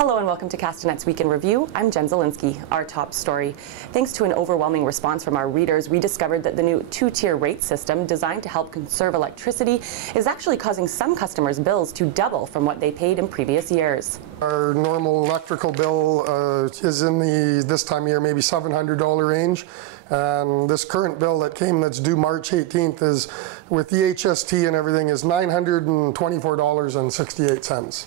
Hello and welcome to Castanet's Week in Review. I'm Jen Zielinski. Our top story. Thanks to an overwhelming response from our readers, we discovered that the new two-tier rate system designed to help conserve electricity is actually causing some customers' bills to double from what they paid in previous years. Our normal electrical bill is in the, this time of year, maybe $700 range. And this current bill that came that's due March 18th is, with the HST and everything, is $924.68.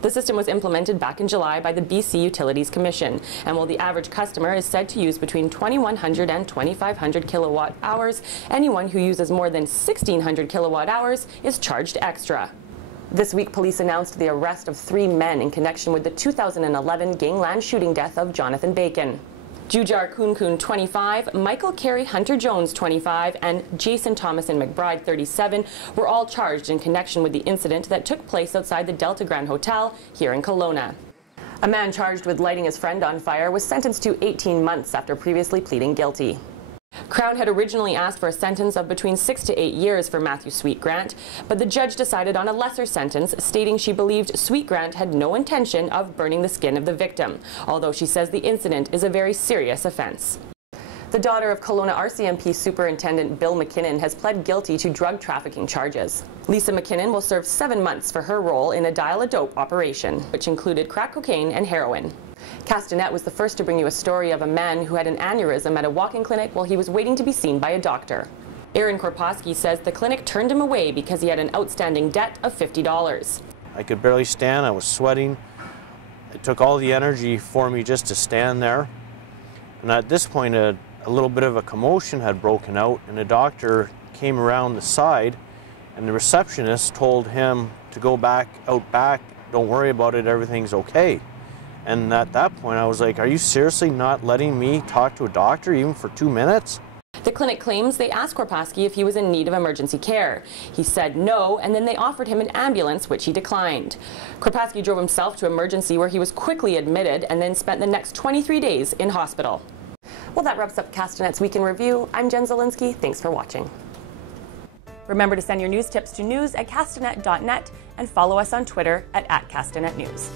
The system was implemented back in July by the BC Utilities Commission, and while the average customer is said to use between 2,100 and 2,500 kilowatt hours, anyone who uses more than 1,600 kilowatt hours is charged extra. This week, police announced the arrest of 3 men in connection with the 2011 gangland shooting death of Jonathan Bacon. Jujar Kun, 25, Michael Carey Hunter-Jones, 25, and Jason Thomas and McBride, 37, were all charged in connection with the incident that took place outside the Delta Grand Hotel here in Kelowna. A man charged with lighting his friend on fire was sentenced to 18 months after previously pleading guilty. Crown had originally asked for a sentence of between 6 to 8 years for Matthew Sweetgrant, but the judge decided on a lesser sentence, stating she believed Sweetgrant had no intention of burning the skin of the victim, although she says the incident is a very serious offense. The daughter of Kelowna RCMP Superintendent Bill McKinnon has pled guilty to drug trafficking charges. Lisa McKinnon will serve 7 months for her role in a dial-a-dope operation, which included crack cocaine and heroin. Castanet was the first to bring you a story of a man who had an aneurysm at a walk-in clinic while he was waiting to be seen by a doctor. Aaron Korposki says the clinic turned him away because he had an outstanding debt of $50. I could barely stand, I was sweating. It took all the energy for me just to stand there. And at this point, a little bit of a commotion had broken out, and the doctor came around the side, and the receptionist told him to go out back, don't worry about it, everything's okay. And at that point, I was like, are you seriously not letting me talk to a doctor even for 2 minutes? The clinic claims they asked Korposki if he was in need of emergency care. He said no, and then they offered him an ambulance, which he declined. Korposki drove himself to emergency, where he was quickly admitted and then spent the next 23 days in hospital. Well, that wraps up Castanet's Week in Review. I'm Jen Zielinski. Thanks for watching. Remember to send your news tips to news@castanet.net and follow us on Twitter @CastanetNews.